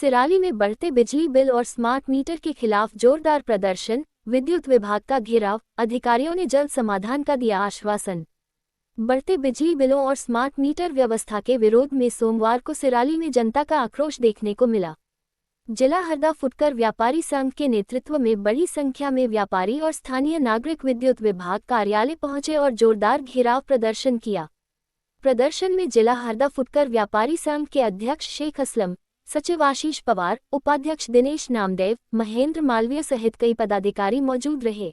सिराली में बढ़ते बिजली बिल और स्मार्ट मीटर के खिलाफ जोरदार प्रदर्शन, विद्युत विभाग का घेराव, अधिकारियों ने जल्द समाधान का दिया आश्वासन। बढ़ते बिजली बिलों और स्मार्ट मीटर व्यवस्था के विरोध में सोमवार को सिराली में जनता का आक्रोश देखने को मिला। जिला हरदा फुटकर व्यापारी संघ के नेतृत्व में बड़ी संख्या में व्यापारी और स्थानीय नागरिक विद्युत विभाग कार्यालय पहुंचे और जोरदार घेराव प्रदर्शन किया। प्रदर्शन में जिला हरदा फुटकर व्यापारी संघ के अध्यक्ष शेख असलम, सचिव आशीष पवार, उपाध्यक्ष दिनेश नामदेव, महेंद्र मालवीय सहित कई पदाधिकारी मौजूद रहे।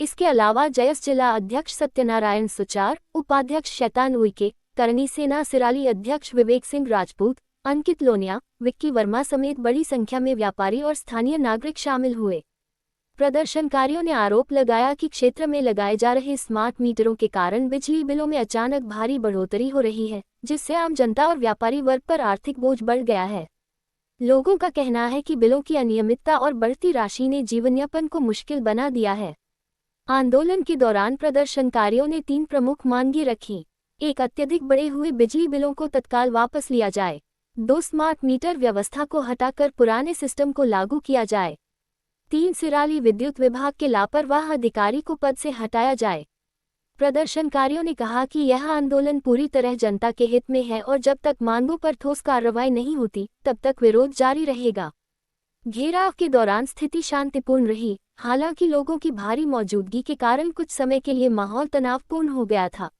इसके अलावा जयस जिला अध्यक्ष सत्यनारायण सुचार, उपाध्यक्ष शैतान उइके, करनी सेना सिराली अध्यक्ष विवेक सिंह राजपूत, अंकित लोनिया, विक्की वर्मा समेत बड़ी संख्या में व्यापारी और स्थानीय नागरिक शामिल हुए। प्रदर्शनकारियों ने आरोप लगाया कि क्षेत्र में लगाए जा रहे स्मार्ट मीटरों के कारण बिजली बिलों में अचानक भारी बढ़ोतरी हो रही है, जिससे आम जनता और व्यापारी वर्ग पर आर्थिक बोझ बढ़ गया है। लोगों का कहना है कि बिलों की अनियमितता और बढ़ती राशि ने जीवनयापन को मुश्किल बना दिया है। आंदोलन के दौरान प्रदर्शनकारियों ने 3 प्रमुख मांगें रखीं। 1. अत्यधिक बढ़े हुए बिजली बिलों को तत्काल वापस लिया जाए। 2. स्मार्ट मीटर व्यवस्था को हटाकर पुराने सिस्टम को लागू किया जाए। 3. सिराली विद्युत विभाग के लापरवाह अधिकारी को पद से हटाया जाए। प्रदर्शनकारियों ने कहा कि यह आंदोलन पूरी तरह जनता के हित में है और जब तक मांगों पर ठोस कार्रवाई नहीं होती, तब तक विरोध जारी रहेगा। घेराव के दौरान स्थिति शांतिपूर्ण रही, हालांकि लोगों की भारी मौजूदगी के कारण कुछ समय के लिए माहौल तनावपूर्ण हो गया था।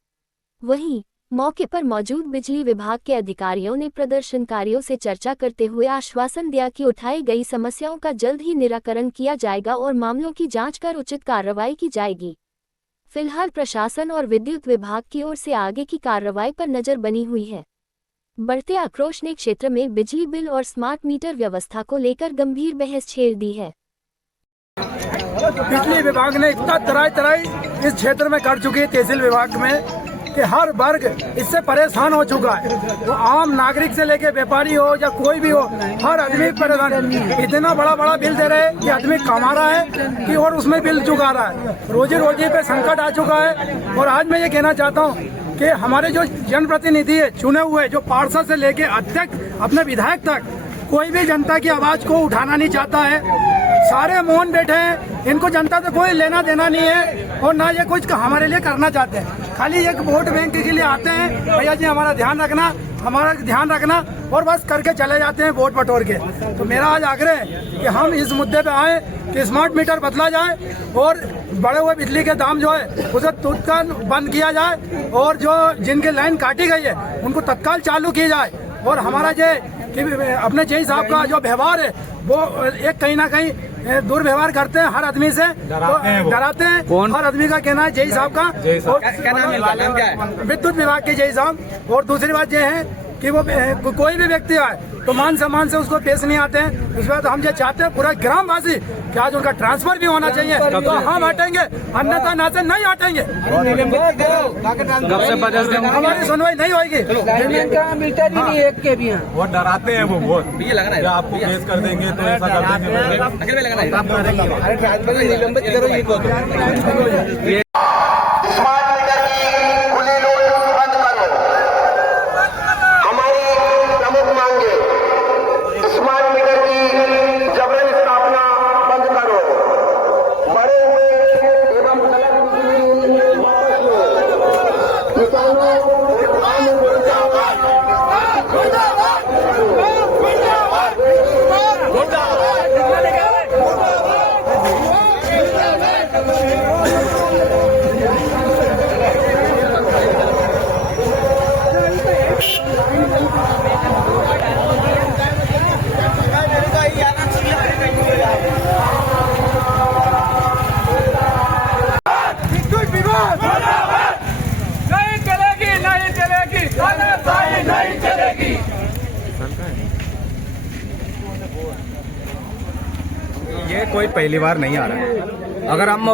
वहीं मौके पर मौजूद बिजली विभाग के अधिकारियों ने प्रदर्शनकारियों से चर्चा करते हुए आश्वासन दिया कि उठाई गई समस्याओं का जल्द ही निराकरण किया जाएगा और मामलों की जांच कर उचित कार्रवाई की जाएगी। फिलहाल प्रशासन और विद्युत विभाग की ओर से आगे की कार्रवाई पर नजर बनी हुई है। बढ़ते आक्रोश ने क्षेत्र में बिजली बिल और स्मार्ट मीटर व्यवस्था को लेकर गंभीर बहस छेड़ दी है। बिजली विभाग ने इतना तराई इस क्षेत्र में कर चुकी है, तहसील विभाग में, कि हर वर्ग इससे परेशान हो चुका है। वो आम नागरिक से लेके व्यापारी हो या कोई भी हो, हर आदमी परेशान। इतना बड़ा बिल दे रहे हैं कि आदमी कमा रहा है कि और उसमें बिल चुका रहा है। रोजी रोटी पे संकट आ चुका है। और आज मैं ये कहना चाहता हूँ कि हमारे जो जनप्रतिनिधि है, चुने हुए, जो पार्षद से लेके अध्यक्ष अपने विधायक तक, कोई भी जनता की आवाज को उठाना नहीं चाहता है। सारे मौन बैठे हैं। इनको जनता से कोई लेना देना नहीं है और ना ये कुछ हमारे लिए करना चाहते हैं। खाली एक वोट बैंक के लिए आते हैं, भैया जी हमारा ध्यान रखना, और बस करके चले जाते हैं वोट बटोर के। तो मेरा आज आग्रह है कि हम इस मुद्दे पे आए कि स्मार्ट मीटर बदला जाए और बढ़े हुए बिजली के दाम जो है उसे तुरंत बंद किया जाए और जो जिनकी लाइन काटी गई है उनको तत्काल चालू की जाए। और हमारा जो अपने जय साहब का जो व्यवहार है वो एक कहीं ना कहीं दुर्व्यवहार करते हैं, हर आदमी से डराते हैं। कौन? हर आदमी का कहना है जय साहब का, विद्युत विभाग के जय साहब। और दूसरी बात यह है कि वो कोई भी व्यक्ति आए तो मान सम्मान से उसको पेश नहीं आते हैं। इस बात हम ये चाहते हैं पूरा ग्रामवासी कि आज उनका ट्रांसफर भी होना चाहिए, तो हम हटेंगे, अन्यथा ना से नहीं हटेंगे। हमारी सुनवाई नहीं होगी। वो डराते हैं, वो आपको केस कर देंगे तो ऐसा कर देंगे। ये कोई पहली बार नहीं आ रहा है। अगर हम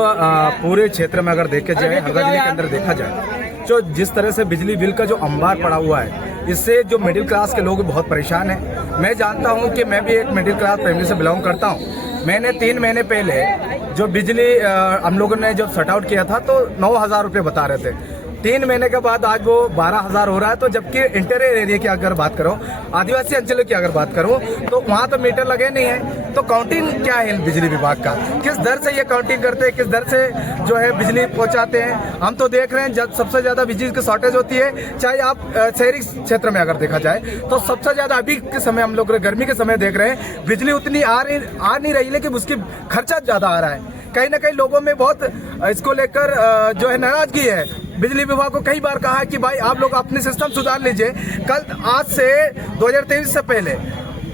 पूरे क्षेत्र में अगर देखे जाए, हरदा जिले के अंदर देखा जाए, जो जिस तरह से बिजली बिल का जो अंबार पड़ा हुआ है, इससे जो मिडिल क्लास के लोग बहुत परेशान हैं। मैं जानता हूं कि मैं भी एक मिडिल क्लास फैमिली से बिलोंग करता हूं। मैंने 3 महीने पहले जो बिजली हम लोगों ने जब शट आउट किया था तो 9,000 रुपये बता रहे थे। 3 महीने के बाद आज वो 12,000 हो रहा है। तो जबकि इंटीरियर एरिया की अगर बात करूं, आदिवासी अंचलों की अगर बात करूं, तो वहां तो मीटर लगे नहीं है। तो काउंटिंग क्या है बिजली विभाग का, किस दर से ये काउंटिंग करते हैं, किस दर से जो है बिजली पहुंचाते हैं। हम तो देख रहे हैं जब सबसे ज्यादा बिजली की शॉर्टेज होती है, चाहे आप शहरी क्षेत्र में अगर देखा जाए तो सबसे ज्यादा अभी के समय हम लोग गर्मी के समय देख रहे हैं बिजली उतनी आ नहीं रही, लेकिन उसकी खर्चा ज्यादा आ रहा है। कहीं ना कहीं लोगों में बहुत इसको लेकर जो है नाराजगी है। बिजली विभाग को कई बार कहा है कि भाई आप लोग अपनी सिस्टम सुधार लीजिए। आज से 2023 से पहले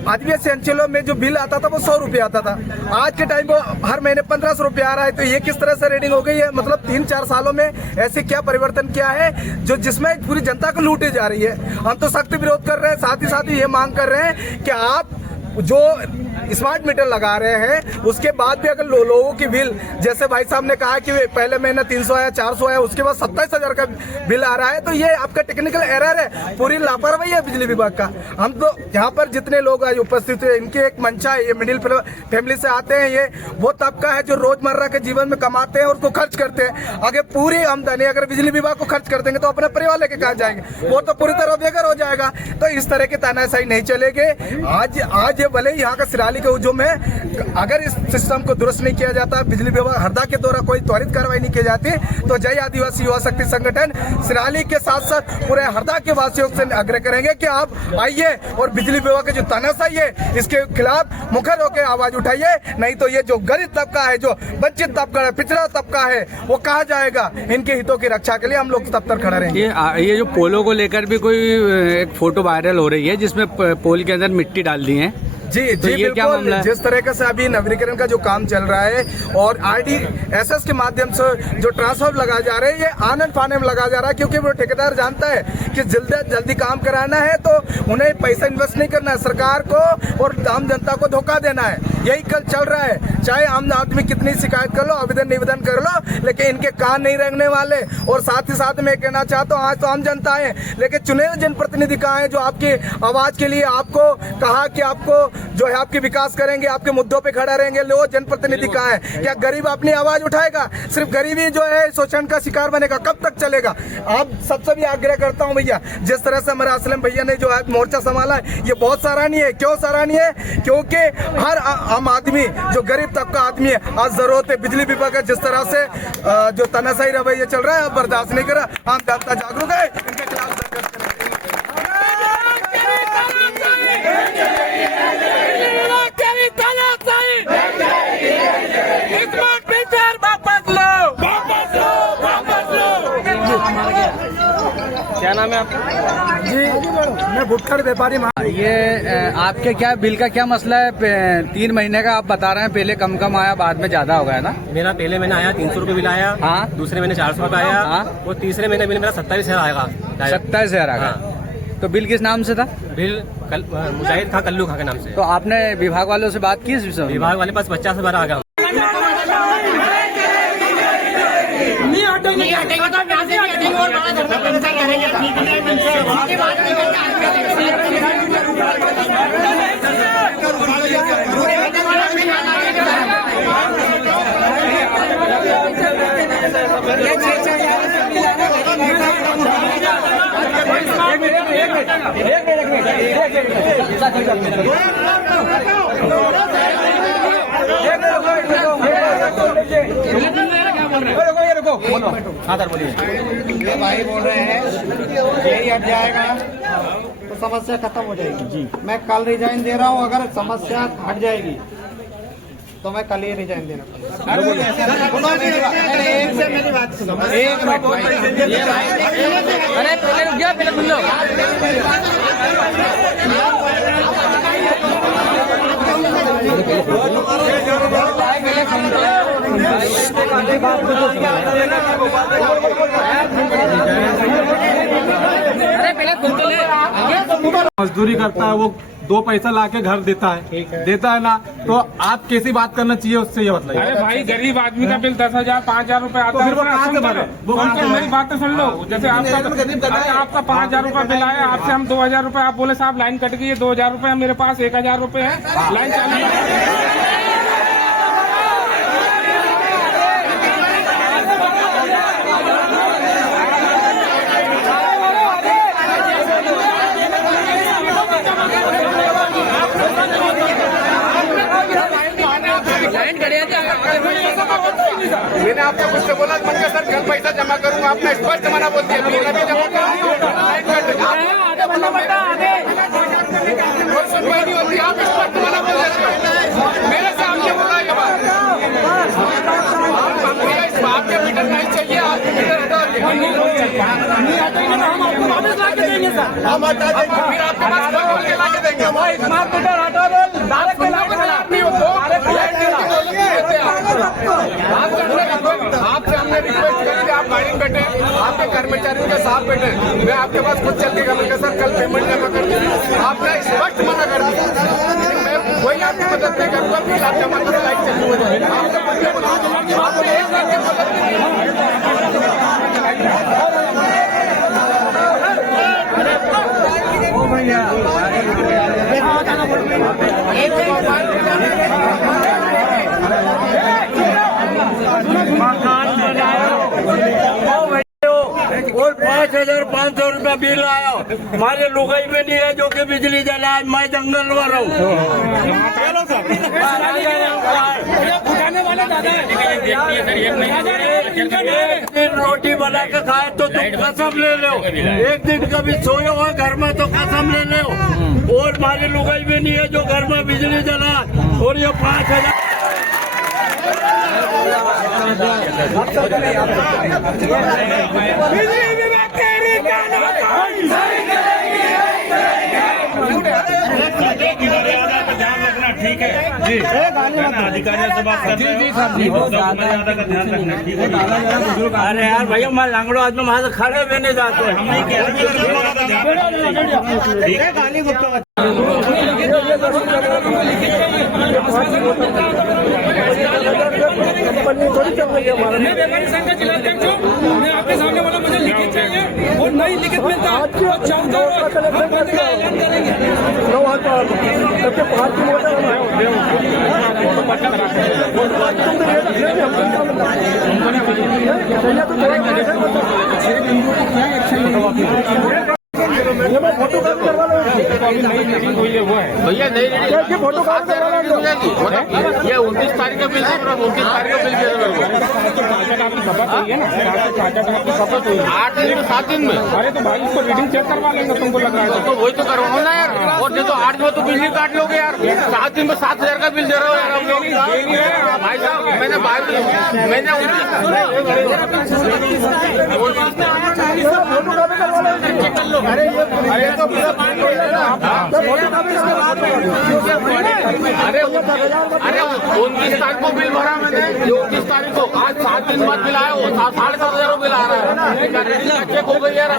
आदिवासी अंचलों में जो बिल आता था वो 100 रुपये आता था, आज के टाइम वो हर महीने 1500 रुपये आ रहा है। तो ये किस तरह से रेडिंग हो गई है, मतलब 3-4 सालों में ऐसे क्या परिवर्तन किया है जो जिसमें पूरी जनता को लूटी जा रही है। हम तो सख्त विरोध कर रहे हैं, साथ ही साथ ये मांग कर रहे हैं कि आप जो स्मार्ट मीटर लगा रहे हैं उसके बाद भी अगर लोगों की बिल, जैसे भाई साहब ने कहा कि पहले महीना 300 आया, 400 आया, उसके बाद 27,000 का बिल आ रहा है, तो ये आपका टेक्निकल एरर है, पूरी लापरवाही है बिजली विभाग का। हम तो यहाँ पर जितने लोग आज उपस्थित हुए इनकी एक मंशा है, ये मिडिल फैमिली से आते हैं, ये वो तबका है जो रोजमर्रा के जीवन में कमाते हैं और उसको खर्च करते हैं। आगे पूरी आमदनी अगर बिजली विभाग को खर्च कर देंगे तो अपने परिवार लेके कहाँ जाएंगे, वो तो पूरी तरह बेघर हो जाएगा। तो इस तरह की तानाशाही नहीं चलेगी। आज भले यहाँ का सिराली के हुजूम में अगर इस सिस्टम को दुरुस्त नहीं किया जाता, बिजली विभाग हरदा के द्वारा कोई त्वरित कार्रवाई नहीं की जाती, तो जय आदिवासी युवा शक्ति संगठन सिराली के साथ साथ पूरे हरदा के वासियों से आग्रह करेंगे कि आप आइए और बिजली विभाग की जो तानाशाही है इसके खिलाफ मुखर होकर आवाज उठाइए। नहीं तो ये जो गरीब तबका है, जो वंचित तबका है, पिछड़ा तबका है, वो कहाँ जाएगा। इनके हितों की रक्षा के लिए हम लोग तब तक खड़ा रहेंगे। ये जो पोलों को लेकर भी कोई एक फोटो वायरल हो रही है जिसमें पोल के अंदर मिट्टी डाल दी है। जी तो ये क्या मामला है? जिस तरीके से अभी नवीनीकरण का जो काम चल रहा है और RDSS के माध्यम से जो ट्रांसफार्मर लगाया जा रहा है, ये आनन फाने में लगाया जा रहा है, क्योंकि वो ठेकेदार जानता है कि जल्दी काम कराना है तो उन्हें पैसा इन्वेस्ट नहीं करना है, सरकार को और आम जनता को धोखा देना है। यही कल चल रहा है। चाहे आम आदमी कितनी शिकायत कर लो, आवेदन निवेदन कर लो, लेकिन इनके कान नहीं रंगने वाले। और साथ ही साथ मैं कहना चाहता हूँ, आज तो आम जनता है, लेकिन चुने हुए जनप्रतिनिधि कहाँ है जो आपकी आवाज के लिए आपको कहा कि आपको जो है आपके विकास करेंगे, आपके मुद्दों पे खड़ा रहेंगे। लोग जनप्रतिनिधि कहाँ है? क्या गरीब अपनी आवाज उठाएगा? सिर्फ गरीबी जो है शोषण का शिकार बनेगा। कब तक चलेगा? आप सबसे भी आग्रह करता हूँ भैया, जिस तरह से हमारे असलम भैया ने जो है मोर्चा संभाला है, ये बहुत सराहनीय है। क्यों सराहनीय है? क्योंकि हर आम आदमी जो गरीब तबका आदमी है, आज जरूरत है बिजली विभाग का। जिस तरह से जो तानाशाही रवैया चल रहा है, बर्दाश्त नहीं कर रहा। आम जनता जागरूक है, इनके खिलाफ क्या नाम है आपका? जी मैं भुट्टड़ व्यापारी। ये आपके क्या बिल का क्या मसला है? 3 महीने का आप बता रहे हैं, पहले कम आया, बाद में ज्यादा हो गया ना? मेरा पहले महीने आया 300 रुपये बिल आया। हाँ। दूसरे महीने 400 रुपये आया। हाँ। और तीसरे महीने बिल मेरा 27,000 आएगा। 27,000 आएगा। तो बिल किस नाम से था? बिल मुजाहिद खां कल्लू खां के नाम से। तो आपने विभाग वालों से बात की इस विषय में? विभाग वाले पास 50 से 12 आ गया। हाँ सर बोलिए। ये भाई बोल रहे हैं यही हट जाएगा तो समस्या खत्म हो जाएगी। जी मैं कल रिजाइन दे रहा हूँ, अगर समस्या हट जाएगी तो मैं कल ही रिजाइन देना। एक से मेरी बात सुनो, एक मिनट। अरे पहले रुक जा, पहले सुन लो। मजदूरी करता है, वो 2 पैसा लाके घर देता है ना, तो आप कैसी बात करना चाहिए उससे ये बताइए। अरे भाई गरीब आदमी का बिल 10,000 5,000 रुपए आता है। फिर वो कहाँ से भरे? वो कहाँ से मेरी बात तो सुन लो। जैसे आपका 5,000 रुपए बिल आया, आपसे हम 2,000 रुपए, आप बोले साहब लाइन कट गई है, 2,000 रुपए मेरे पास 1,000 रुपए है, लाइन चालू। मैंने आपसे कुछ से बोला मैंने सर कल पैसा जमा करूंगा, आपने स्पष्ट मना बोल दिया। कोई सुनवाई नहीं होती, आप स्पष्ट मना बोल देते हो। मेरे सामने बोला ये बात, आपके मीटर नहीं चाहिए, आपके मीटर हटा दिए। हम आपको वापस ला के देंगे सर, हम हटा देंगे, फिर आपके पास बोल के ला के देंगे। स्मार्ट मीटर हटा दो, डायरेक्ट ला के नहीं हो तो आपसे हमने रिक्वेस्ट करी, आप गाड़ी में बैठे, आपके कर्मचारियों के साथ बैठे, मैं आपके पास खुद चल के गया सर कल पेमेंट जमा कर दीजिए, आपने स्पष्ट मना कर दिया। मैं कोई आपकी मदद नहीं करूँगा, फिर आप जमा करो, लाइट चालू हो जाएगी। आपने एक लाख की मदद और 5,500 रुपया बिल आया, हमारे लुगाई में नहीं है जो कि बिजली जला, मैं जंगल में रहूँ। रोटी बना के खाए तो तुम कसम ले लो, एक दिन कभी सोए हो घर में तो कसम ले लो। और हमारे लुगाई में नहीं है जो घर में बिजली जला, और ये 5,000 ठीक है जी, अधिकारियों से बात करते हैं। जी सर, जी ज्यादा का ध्यान रखना, ठीक है। अरे यार भैया, मैं लंगड़ो आदमी वहाँ से खड़े भी नहीं जाते, हम नहीं किया। ठीक है, गाली गुप्ता मैं व्यापारी संघ का जिलाध्यक्ष हूँ, मैं आपके सामने बोला मुझे लिखित चाहिए और नहीं लिखित मिलता तो चौथा रोज हम बंद का ऐलान करेंगे। फोटो करवा लो भैया, नहीं फोटो ये 29 तारीख का बिल है, 29 तारीख का बिल दे दो 8 दिन में 7 दिन में। अरे तो भाई इसको रीडिंग चेक करवा लेंगे, तुमको लग रहा है तो वही तो करवाओ ना यार, और नहीं तो 8 दिन में तो बिजली काट लोगे यार। 7 दिन में 7,000 का बिल दे रहे हो यार हम लोग। भाई साहब मैंने अरे तो 29 तारीख को बिल भरा मैंने, 29 तारीख को, आज 7 दिन बाद बिल आया, 7,500 बिल आ रहा है। चेक हो गई यार,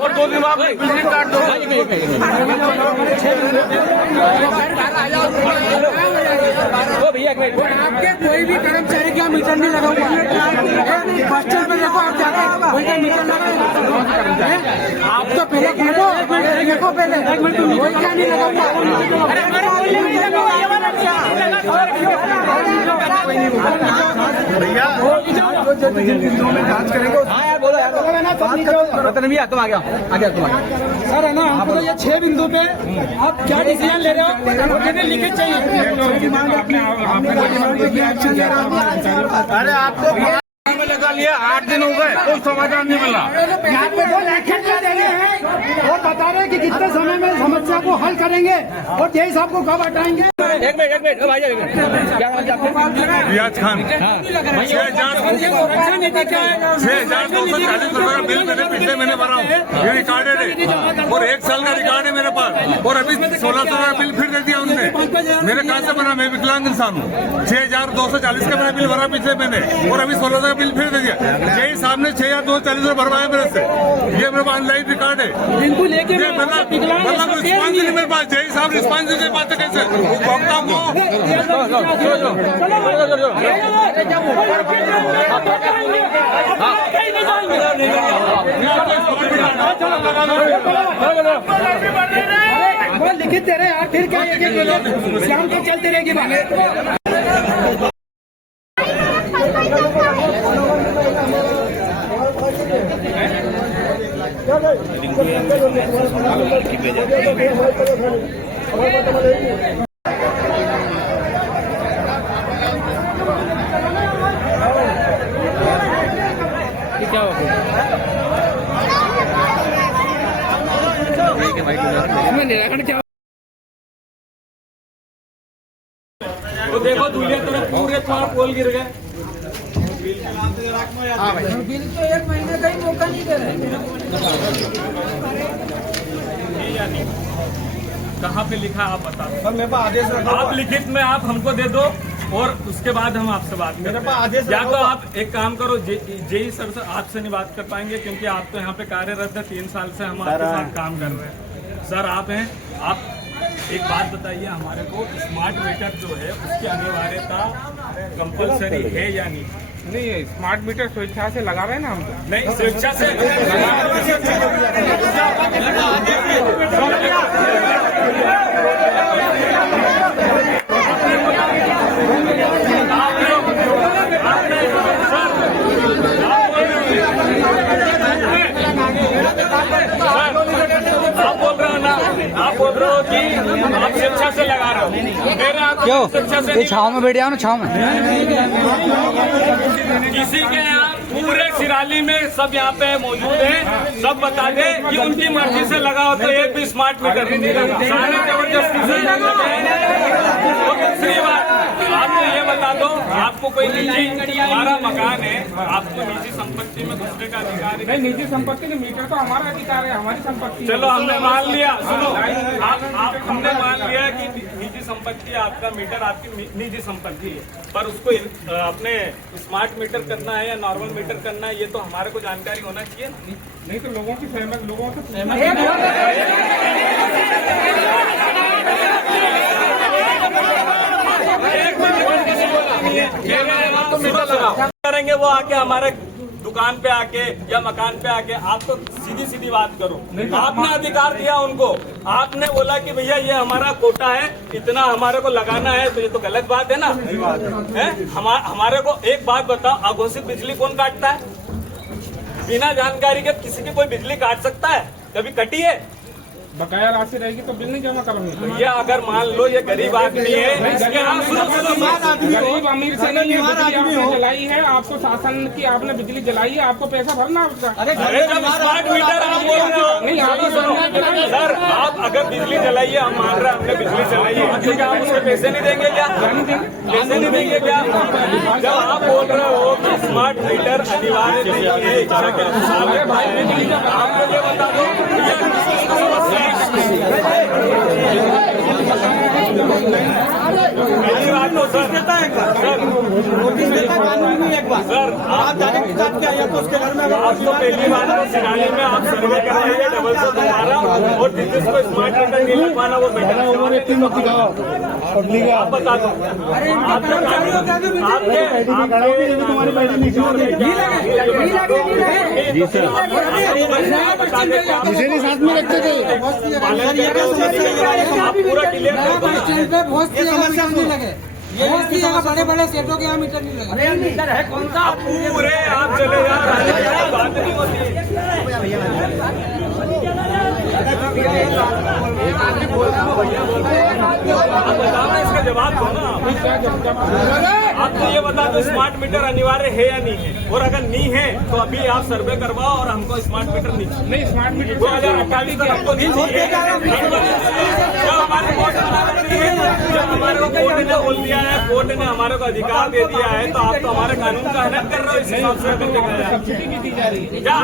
और 2 दिन बाद बिजली काट दो। आपके कोई भी कर्मचारी का मीटर नहीं लगा हुआ है, बस स्टैंड में देखो, आप जाके कोई का मीटर लगा है, आप तो पहले देखो, देखो पहले कोई क्या नहीं लगा हुआ। भैया जांच करेंगे। बोलो यार, तुम आ गया सर है ना, हमको तो ये 6 बिंदु पे आप क्या डिसीजन ले रहे हो, लिखित चाहिए। अरे आपको लगा लिया, 8 दिन हो गए, कोई समाधान नहीं मिला। यहाँ पे जो लिखित में दे रहे हैं वो बता रहे हैं कि कितने समय में समस्या को हल करेंगे और जय साहब को कब हटाएंगे। एक मिनट क्या रियाज खान, 6,240 रुपए का बिल मैंने पिछले महीने भरा हूँ, ये रिकॉर्डेड है, और 1 साल का रिकॉर्ड है मेरे पास, और अभी 1600 का बिल फिर दे दिया उन्होंने। मेरे कहाँ से बना, मैं विकलांग इंसान हूँ। 6,240 का मैंने बिल भरा पिछले महीने, और अभी 1600 का बिल फिर दे दिया। यही साहब ने 6,240 रुपए भरवाया मेरे से, ये मेरे पास ऑनलाइन रिकॉर्ड है। मतलब रिस्पॉन्स नहीं मेरे पास, यही साहब रिस्पॉन्स नहीं पाते कैसे उपभोक्ता को। लिखित दे रहे यार, फिर क्या शाम तक चलती रहेगी बात। तो देखो दूल्हे तरफ पूरे 4 पोल गिर गए। बिल तो 1 महीने का ही मौका नहीं दे रहे। कहाँ पे लिखा आप बता दो। सर मेरे पास आदेश रखा आप लिखित में आप हमको दे दो और उसके बाद हम आपसे बात मेरे करें। पास आदेश या रखा तो हुआ। आप एक काम करो, जेई सर से आपसे नहीं बात कर पाएंगे क्योंकि आप तो यहाँ पे कार्यरत है। 3 साल से हम आपके साथ काम कर रहे हैं। सर आप हैं, आप एक बात बताइए हमारे को, स्मार्ट मीटर जो है उसकी अनिवार्यता कंपलसरी है या नहीं? नहीं, स्मार्ट मीटर स्वेच्छा से लगा रहे हैं ना हम तो। नहीं, स्वेच्छा से आप बोल रहे हो कि आप स्वेच्छा से लगा रहे हो। मेरे यहाँ तो स्वेच्छा से नहीं। छाव में बैठ जाओ ना, छाव में। किसी के यहाँ पूरे सिराली में सब यहाँ पे मौजूद हैं, सब बता दे कि उनकी मर्जी से लगाओ तो एक भी स्मार्ट मीटर नहीं लगा, सारे जबरदस्ती से लगे हैं। और दूसरी बात आप ये बता दो, आपको कोई निजी हमारा मकान है, आपको निजी संपत्ति में घुसने का अधिकार है? नहीं, निजी संपत्ति नहीं, मीटर तो हमारा अधिकार है, हमारी संपत्ति। चलो हमने मान लिया, सुनो आप हमने मान लिया कि निजी संपत्ति आपका मीटर आपकी निजी संपत्ति है, पर उसको अपने स्मार्ट मीटर करना है या नॉर्मल मीटर करना है ये तो हमारे को जानकारी होना चाहिए ना। नहीं तो लोगों की सहमत, लोगों से करेंगे वो आके हमारे दुकान पे आके या मकान पे आके, आप तो सीधी सीधी बात करो। आपने अधिकार दिया उनको, आपने बोला कि भैया ये हमारा कोटा है, इतना हमारे को लगाना है, तो ये तो गलत बात है ना। है हमारे को एक बात बताओ, अघोषित बिजली कौन काटता है? बिना जानकारी के किसी की कोई बिजली काट सकता है? कभी कटी है? बकाया राशि रहेगी तो बिल नहीं जमा करोगे। भैया अगर मान लो ये गरीब आदमी है, गरीब अमीर से नहीं है, बिजली आपने जलाई है, आपको शासन की आपने बिजली जलाई है, आपको पैसा भरना है उसका। अरे जब स्मार्ट मीटर आप बोल रहे हो, नहीं, आप सर आप अगर बिजली जलाइए, हम मान रहे हैं हमने बिजली जलाई है, ठीक है, आप उसके पैसे नहीं देंगे क्या? पैसे नहीं देंगे क्या? जब आप बोल रहे हो कि स्मार्ट मीटर अनिवार्य नहीं है इच्छा के अनुसार, आपको ये बता दो पहली बात तो सर देता है नोटिस देता है कानून में एक बार सर आप जाने के साथ क्या है तो उसके घर में आप तो पहली बात तो सिराली में आप सर्वे कराइए डबल से दोबारा, और जिसको स्मार्ट मीटर नहीं लगवाना वो बेटा आप बता दो। मुझे नहीं साथ में रखते थे, आप पूरा क्लियर लगे बड़े बड़े सेठों के यहाँ मीटर नहीं लगे। अरे मीटर है कौन सा? पूरे आप चले यार, बात नहीं होती। इसका जवाब दो ना। आप तो ये बता दो स्मार्ट मीटर अनिवार्य है या नहीं है, और अगर नहीं है तो अभी आप सर्वे करवाओ और हमको स्मार्ट मीटर नहीं, स्मार्ट मीटर 2028 तक हमको नहीं चाहिए। जब हमारे को कोर्ट ने बोल दिया है, कोर्ट ने हमारे को अधिकार दे दिया है, तो आप तो हमारे कानून का हनन कर रहे हो। इस हिसाब से सब्सिडी भी दी जा रही है। क्या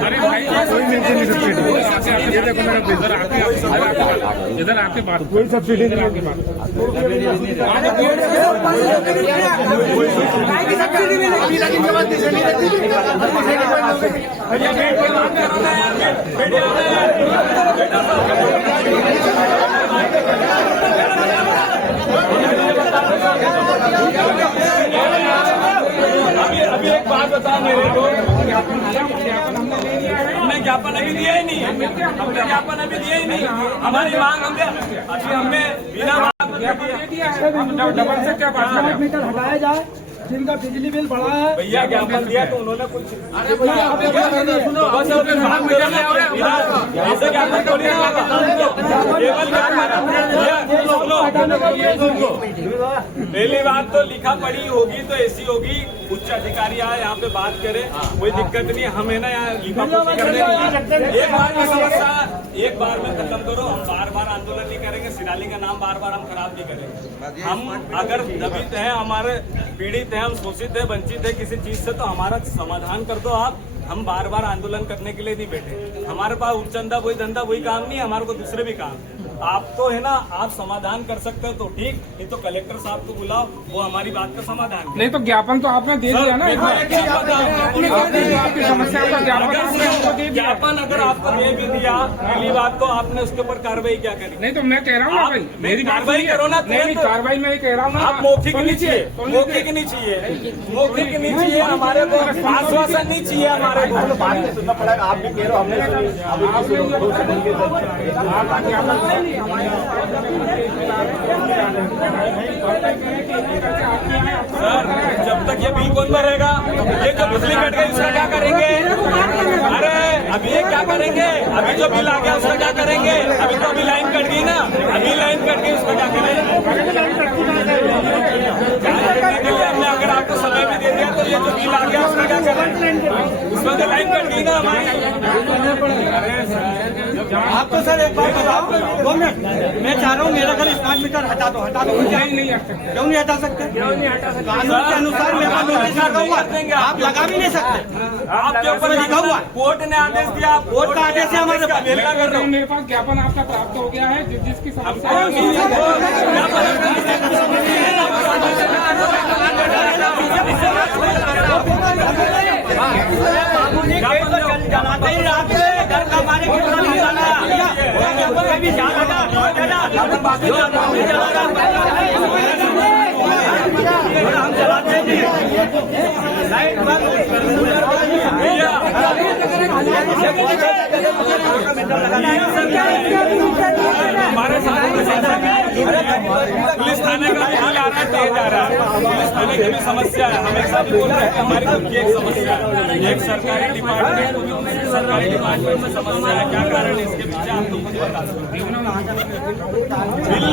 अरे भाई ये देखो मेरा इधर आके बात, कोई सब्सिडी नहीं आके बात। अभी एक बात बता मेरे को, हमने ज्ञापन अभी दिया ही नहीं, हमने ज्ञापन अभी दिया ही नहीं, हमारी मांग हमने अभी हमने बिना डबल से क्या बात? मीटर हटाया जाए, जिनका बिजली बिल बढ़ा है। भैया ज्ञापन दिया तो उन्होंने कुछ ऐसे ज्ञापन थोड़ी पहली बात तो लिखा पढ़ी होगी तो ऐसी होगी उच्च अधिकारी आए यहाँ पे बात करे, कोई दिक्कत नहीं, हम है ना यहाँ लिफाफोशी करने एक बार में समस्या एक बार में खत्म करो। हम बार बार आंदोलन नहीं करेंगे, सिराली का नाम बार बार हम खराब नहीं करेंगे। हम अगर दबित है, हमारे पीड़ित है, हम शोषित है, वंचित है किसी चीज से, तो हमारा समाधान कर दो आप। हम बार बार आंदोलन करने के लिए नहीं बैठे। हमारे पास उपचंदा वही धंधा वही काम नहीं है, हमारे को दूसरे भी काम। आप तो है ना, आप समाधान कर सकते हो तो ठीक, नहीं तो कलेक्टर साहब को बुलाओ, वो हमारी बात का समाधान करे। नहीं तो ज्ञापन तो आपने दे दिया ना, आपकी समस्या का ज्ञापन आपने हमको दे दिया। ज्ञापन अगर आपको दे भी दिया, पहली बात तो आपने उसके ऊपर कार्रवाई क्या करी? नहीं तो मैं कह रहा हूँ ना भाई, मेरी कार्रवाई करो ना। नहीं, कार्रवाई मैं कह रहा हूँ ना, आप मौखिक नहीं चाहिए, मौखिक नहीं चाहिए, मौखिक नहीं चाहिए, हमारे को आश्वासन नहीं चाहिए हमारे को। आप भी कह रहे हो सर, जब तक ये बिल कौन भरेगा? ये जो बिजली कट गई उसका क्या करेंगे? अरे अभी ये क्या करेंगे? अभी जो बिल आ गया उसका क्या करेंगे? अभी तो अभी लाइन कट गई ना, अभी लाइन कट गई उसका क्या करेंगे? हमने अगर आपको समय भी दे दिया तो ये जो बिल आ गया उसका क्या करेंगे? उसमें तो लाइन कट गई ना हमारी। आप तो सर एक बात बताओ, 2 मिनट, मैं चाह रहा हूँ मेरा घर स्मार्ट मीटर हटा दो, हटा दो। नहीं हटा सकते, क्यों नहीं हटा सकते? कानून के अनुसार मेरे पास नोटिस लगा हुआ है, आप लगा भी नहीं सकते। आपके ऊपर लिखा हुआ, कोर्ट ने आदेश दिया, कोर्ट का आदेश है हमारे पास। मेरे पास ज्ञापन आपका प्राप्त हो गया है, जिसकी समस्या जलाते ही रात में घर का हमारे हम चलाते हैं लाइट बंद। हमारे साथ पुलिस थाने का भी हाल आ रहा है, तेज आ रहा है। पुलिस थाने की भी समस्या है, हमेशा भी बोल रहे हैं कि हमारी खुद की एक समस्या है, एक सरकारी डिपार्टमेंट में समस्या है। क्या कारण है इसके पीछे आप लोग मुझे बता सकते बिल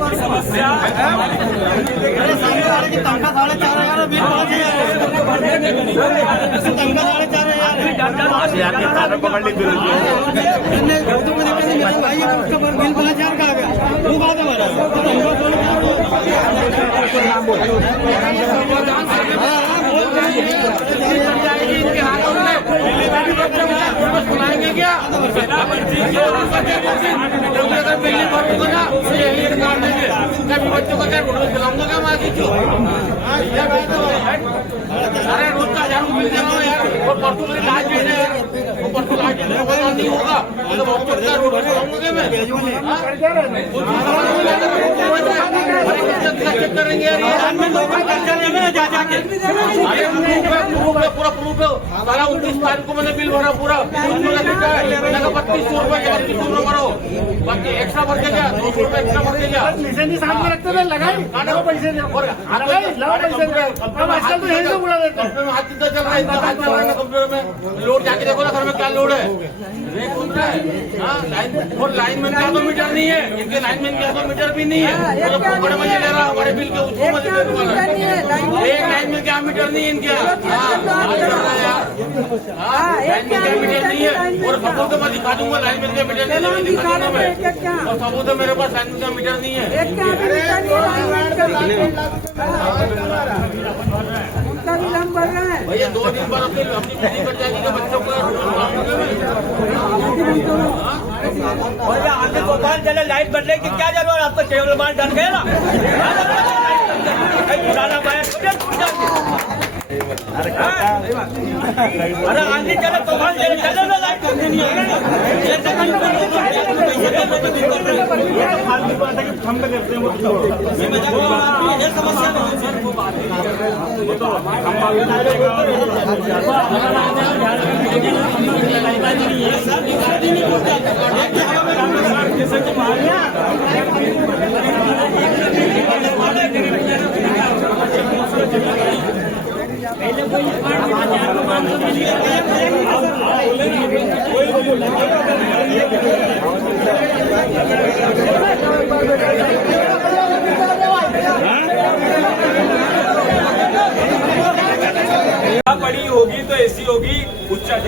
की समस्या पकड़ ली बिल 5,000 का आ गया, वो बात हमारा सुनाएंगे क्या? अगर बिल्ली भर होगा ना तो यही निकाल देंगे, कभी बच्चों का क्या खिलाऊंगा क्या मैं किसी? अरे रोज का 1,000 मिल जाएगा यार, और परसों मेरी लाइट देने यार, वो परसों लाइट देने नहीं होगा तो बच्चों का रोड खिलाऊंगा मैं। चेक करेंगे यार, पूरा प्रूफ है। 29 तारीख को मैंने बिल भरा पूरा, 3200 रुपए 3200 रुपए भरो, बाकी एक्स्ट्रा भर के क्या 200 रुपए एक्स्ट्रा भर के क्या सामने रखते थे लगाई पैसे हाथ कितना चल रहा है, इतना हाथ चल रहा है कंप्यूटर में। लोड जाके देखो ना घर में क्या लोड है, लाइनमैन का तो मीटर नहीं है, इनके लाइनमैन का तो मीटर भी नहीं है, तो पकड़ मजे ले रहा हमारे बिल के उसको मजे दे दूंगा। एक लाइनमैन का मीटर नहीं है इनके, लाइनमैन का मीटर नहीं है, और सबूत तो मैं दिखा दूंगा लाइनमैन का मीटर नहीं है, और सबूत तो मेरे पास लाइनमैन का मीटर नहीं है। भैया 2 दिन बाद अपनी मीटिंग कर जाएगी बच्चों को, आगे दुकान चले लाइट बदले की क्या जरूरत? आप तो केवल माल डर गए ना, पुराना बाया अरे आगे चले तूफान चले ना लाइट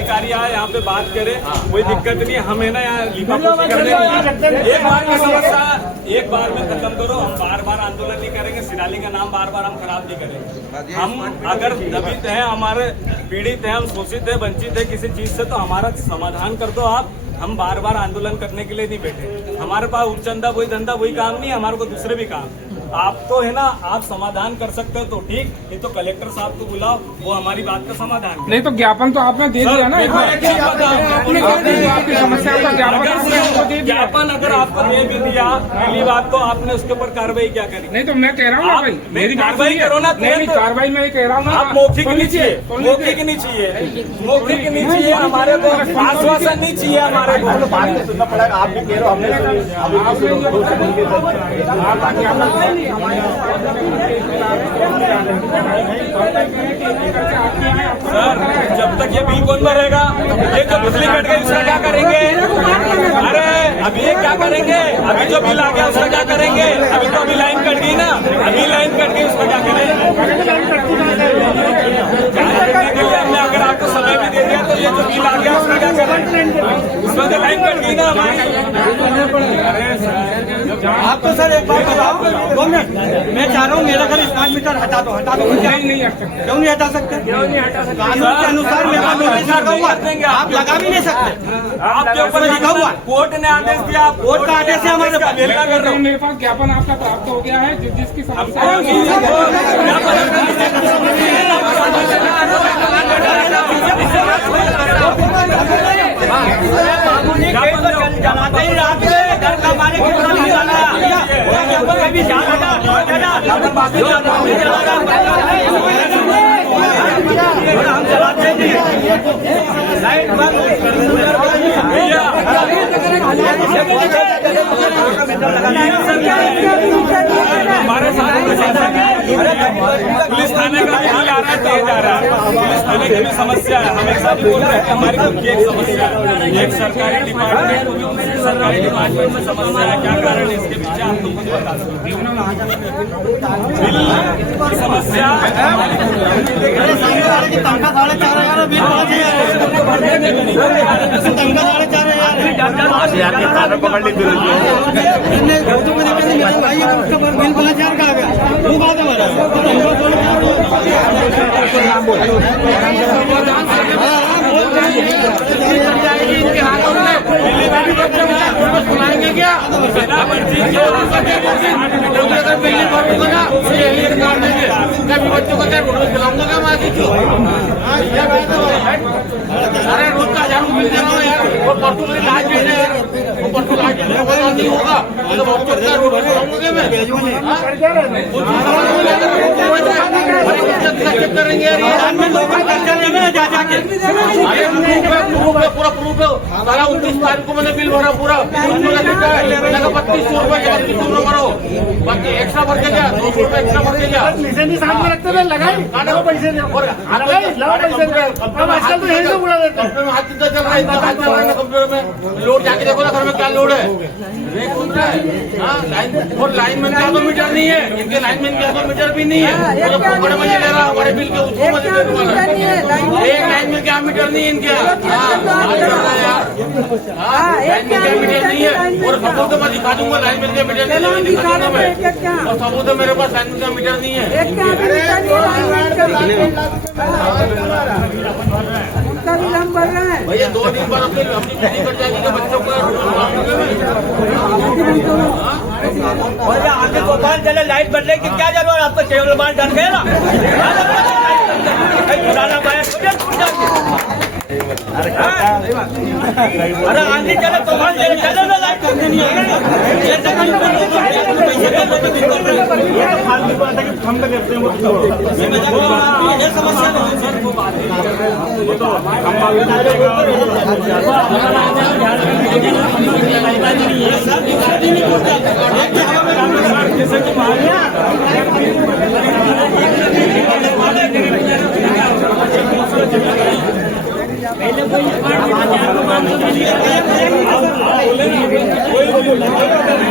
अधिकारी आए यहाँ पे बात करे, कोई दिक्कत नहीं है, हमें ना यहाँ लिपापोती करने की एक बार की समस्या एक बार में खत्म करो। हम बार बार आंदोलन नहीं करेंगे, सिराली का नाम बार बार हम खराब नहीं करेंगे। हम अगर दबित हैं, हमारे पीड़ित हैं, हम शोषित है, वंचित है किसी चीज से, तो हमारा समाधान कर दो आप। हम बार बार आंदोलन करने के लिए नहीं बैठे। हमारे पास उपचंदा वही धंधा वही काम नहीं है, हमारे को दूसरे भी काम। आप तो है ना, आप समाधान कर सकते हो तो ठीक, नहीं तो कलेक्टर साहब को बुलाओ, वो हमारी बात का समाधान करे। नहीं तो ज्ञापन तो आपने दे दिया ना, आपकी समस्या का ज्ञापन अगर आपको दे भी दिया, पहली बात तो आपने उसके ऊपर कार्रवाई क्या करी? नहीं तो मैं कह रहा हूँ ना भाई, मेरी कार्रवाई करो ना। नहीं, कार्रवाई मैं कह रहा हूँ ना, आप मौखिक नहीं चाहिए, मौखिक नहीं चाहिए, मौखिक नहीं चाहिए हमारे को, आश्वासन नहीं चाहिए हमारे को। आप भी कह रहे हो, सर जब तक ये बिल कौन भरेगा? ये जो बिजली कट गई उसका क्या करेंगे? अरे अभी ये क्या करेंगे? अभी जो बिल आ गया उसका क्या करेंगे? अभी तो अभी लाइन कट गई ना, अभी लाइन कट गई उसका क्या करेंगे? हमने अगर आपको समय भी दे दिया तो ये जो बिल आ गया उसका क्या करेंगे? उसमें तो लाइन कट गई ना हमारी। आप तो सर एक बात बताओ, 2 मिनट, मैं चाह रहा हूँ मेरा घर स्मार्ट मीटर हटा दो, हटा दो। नहीं हट सकते, क्यों नहीं हटा सकते? कानून के अनुसार मेरा नोटिस लगा हुआ, आप लगा भी नहीं सकते। आपके ऊपर लिखा हुआ, कोर्ट ने आदेश दिया, आप कोर्ट का आदेश है हमारे पास। मेरे पास ज्ञापन आपका प्राप्त हो गया है, जिसकी समस्या जलाते ही रात में घर का हमारे हम चलाते नहीं, लाइट बंद हमारे साथ पुलिस थाने का भी बिल आ रहा है, तेज आ रहा है। पुलिस थाने की भी समस्या है, हमेशा भी बोल रहे हैं कि हमारी खुद की एक समस्या है, एक सरकारी डिपार्टमेंट को भी दूसरी सरकारी डिपार्टमेंट में समस्या है। क्या कारण है इसके पीछे आप लोग खुद बता सकते बिल की समस्या तनखा 4,500 बिल 5,000 के कारण पकड़ ली बिल 5,000 का आ गया, वो बात इनके हाथों में सुनाएंगे क्या? अगर बिल्ली भर ना कभी बच्चों का क्या खिलाऊंगा क्या मैं? अरे रोज का 1000 मिल जाना यार, और परसों मेरी लाइट दे रहे हैं, वो परसों लाइट नहीं होगा तो बच्चों का रोड खिलाऊंगा मैं? चेक करेंगे पूरा प्रूफ है सारा। 29 तारीख को मैंने बिल भरा पूरा, 3200 रुपये 3200 भरो, बाकी एक्स्ट्रा भर के जा 200 रुपये एक्स्ट्रा भर के जा। साथ में रखते थे लगाए पैसे चल रहा है, इतना चल रहा है कंप्यूटर में। लोड जाके देखो ना घर में क्या लोड है, लाइनमैन का तो मीटर नहीं है, इनके लाइनमैन का तो मीटर भी नहीं है, तो पकड़ मजे ले रहा हमारे बिल के उसको मजे ले रहा। एक लाइनमैन का मीटर नहीं है इनके, लाइनमैन का मीटर नहीं है। और सबूत तो मैं दिखा दूंगा लाइनमैन का मीटर नहीं है, और सबूत तो मेरे पास लाइनमैन का मीटर नहीं है। भैया 2 दिन बाद अपनी फीस कट जाएगी बच्चों को। और आगे गोपाल चले लाइट बदले की क्या जरूरत? आपको केवल माल डर गया ना, पुराना बायस अरे आंधी चले तो चले ना लाइट पहले